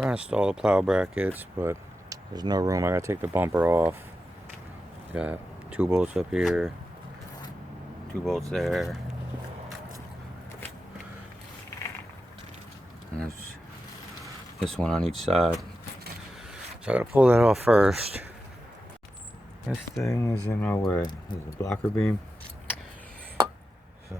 trying to install the plow brackets, but there's no room. I gotta take the bumper off. Got 2 bolts up here, 2 bolts there, and there's this one on each side. So I gotta pull that off first. This thing is in my way. This is a blocker beam. So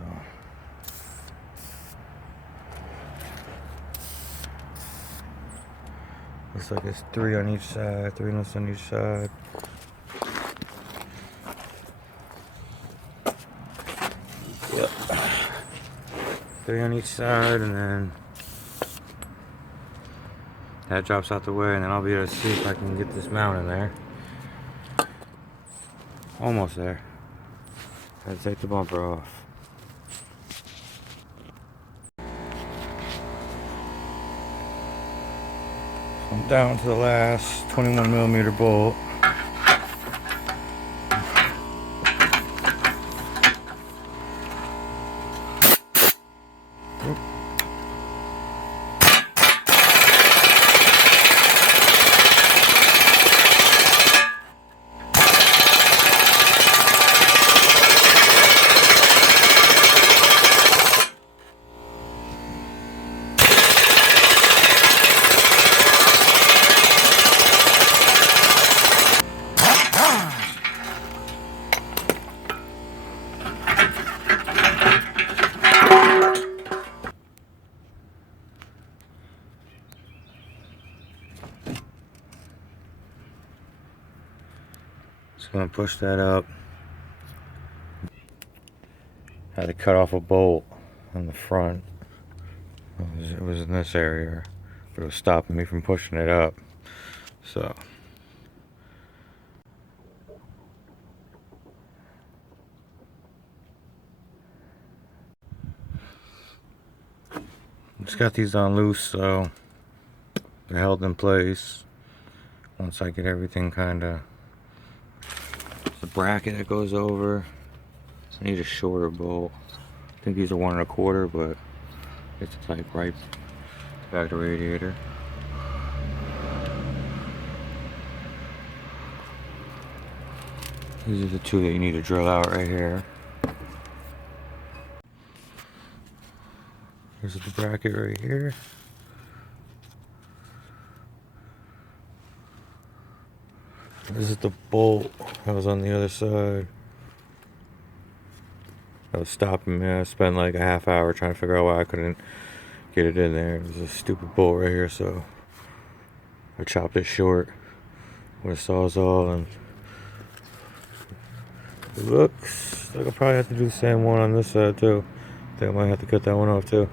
looks like it's 3 on each side, 3 nuts on each side. Yep. 3 on each side, and then that drops out the way, and then I'll be able to see if I can get this mount in there. Almost there. Gotta take the bumper off. I'm down to the last 21mm bolt. Just gonna push that up. Had to cut off a bolt on the front. It was in this area, but it was stopping me from pushing it up. So just got these on loose, so they're held in place. Once I get everything kind of, the bracket that goes over, so I need a shorter bolt. I think these are 1 1/4, but it's like right back to the radiator. These are the 2 that you need to drill out right here. Here's the bracket right here. This is the bolt that was on the other side. That was stopping me. I spent like a half hour trying to figure out why I couldn't get it in there. There's a stupid bolt right here, so I chopped it short with a sawzall, and it looks like I'll probably have to do the same one on this side too. I think I might have to cut that one off too.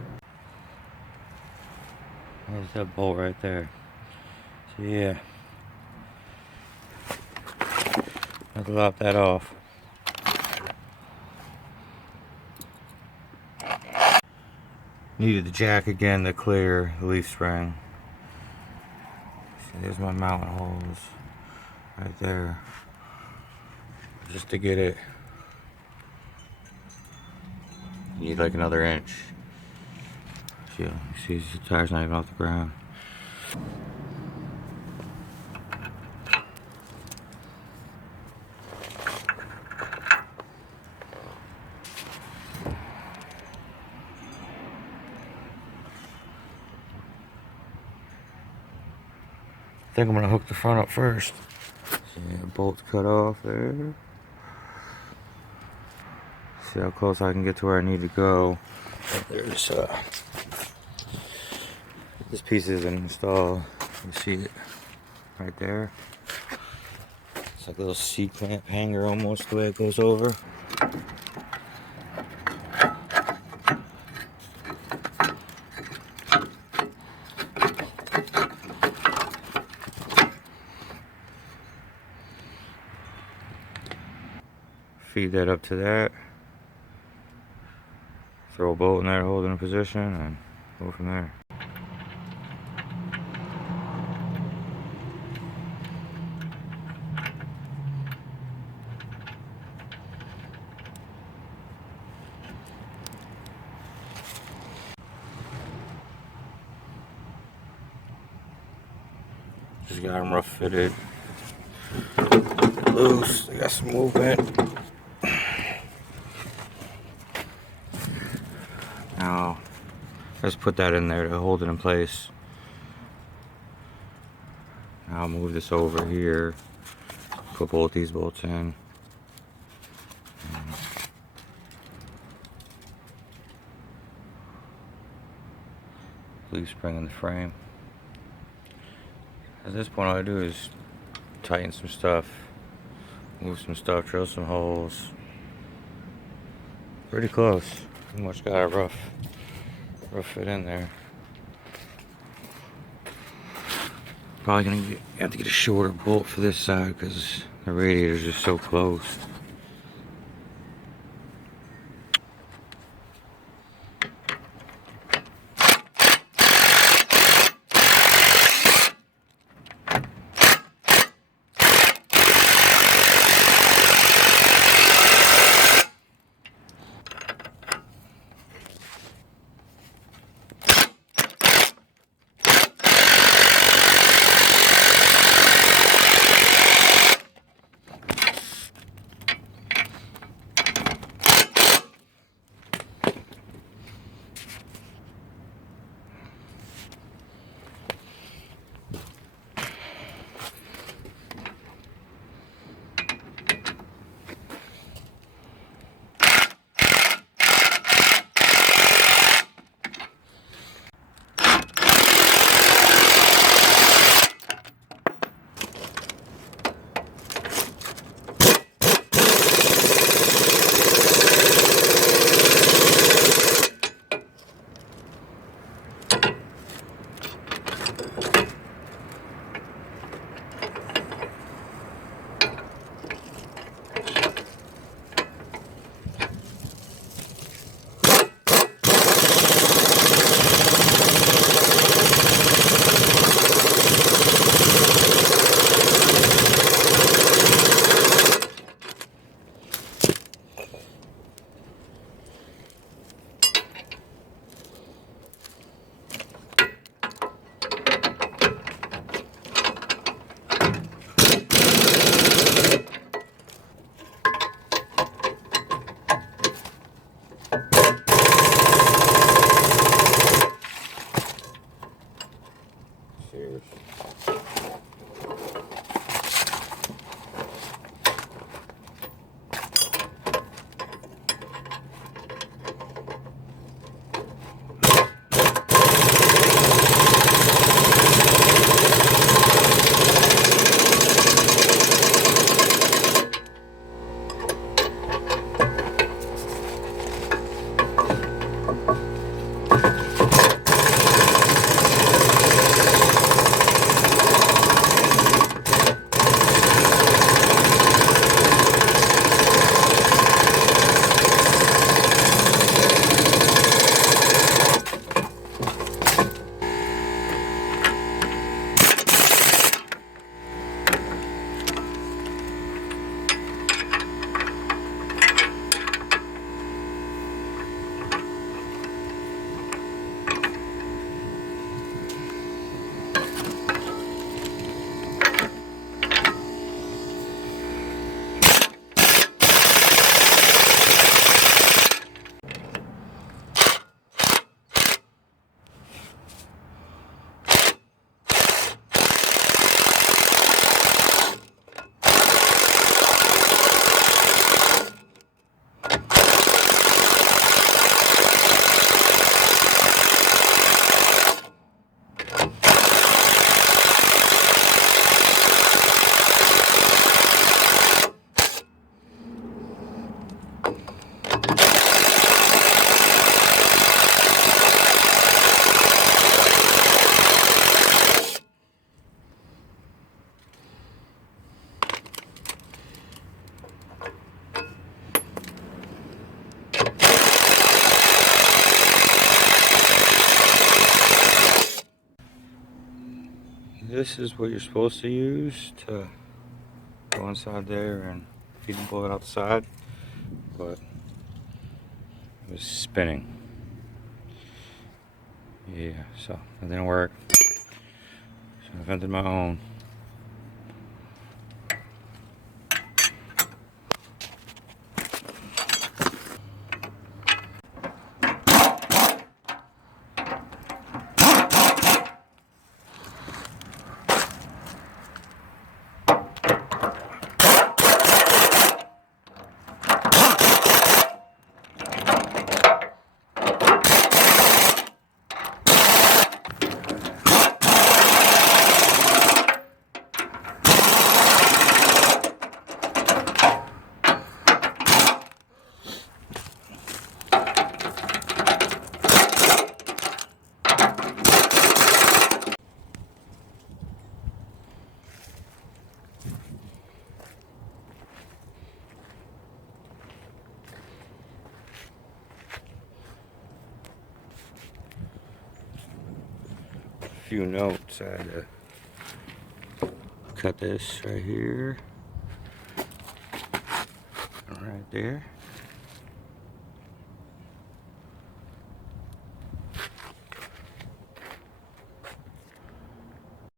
There's that bolt right there. So yeah, I have to lop that off. Needed the jack again to clear the leaf spring. See, there's my mounting holes right there. Just to get it, you need like another inch. So, you see the tire's not even off the ground. I think I'm gonna hook the front up first. See, bolt's cut off there. See how close I can get to where I need to go. There's this piece isn't installed. You see it right there. It's like a little C-clamp hanger almost, the way it goes over. Feed that up to that. Throw a bolt in there, hold it in position, and go from there. Just got them rough fitted. Loose. They got some movement. Now, let's put that in there to hold it in place. Now I'll move this over here. Put both these bolts in. Leaf spring in the frame. At this point, all I do is tighten some stuff, move some stuff, drill some holes. Pretty close. Pretty much got a rough fit in there. Probably gonna have to get a shorter bolt for this side because the radiator's just so close. This is what you're supposed to use to go inside there and feed the bullet outside, but it was spinning. Yeah, so it didn't work. So I invented my own. few notes. I had to cut this right here, right there.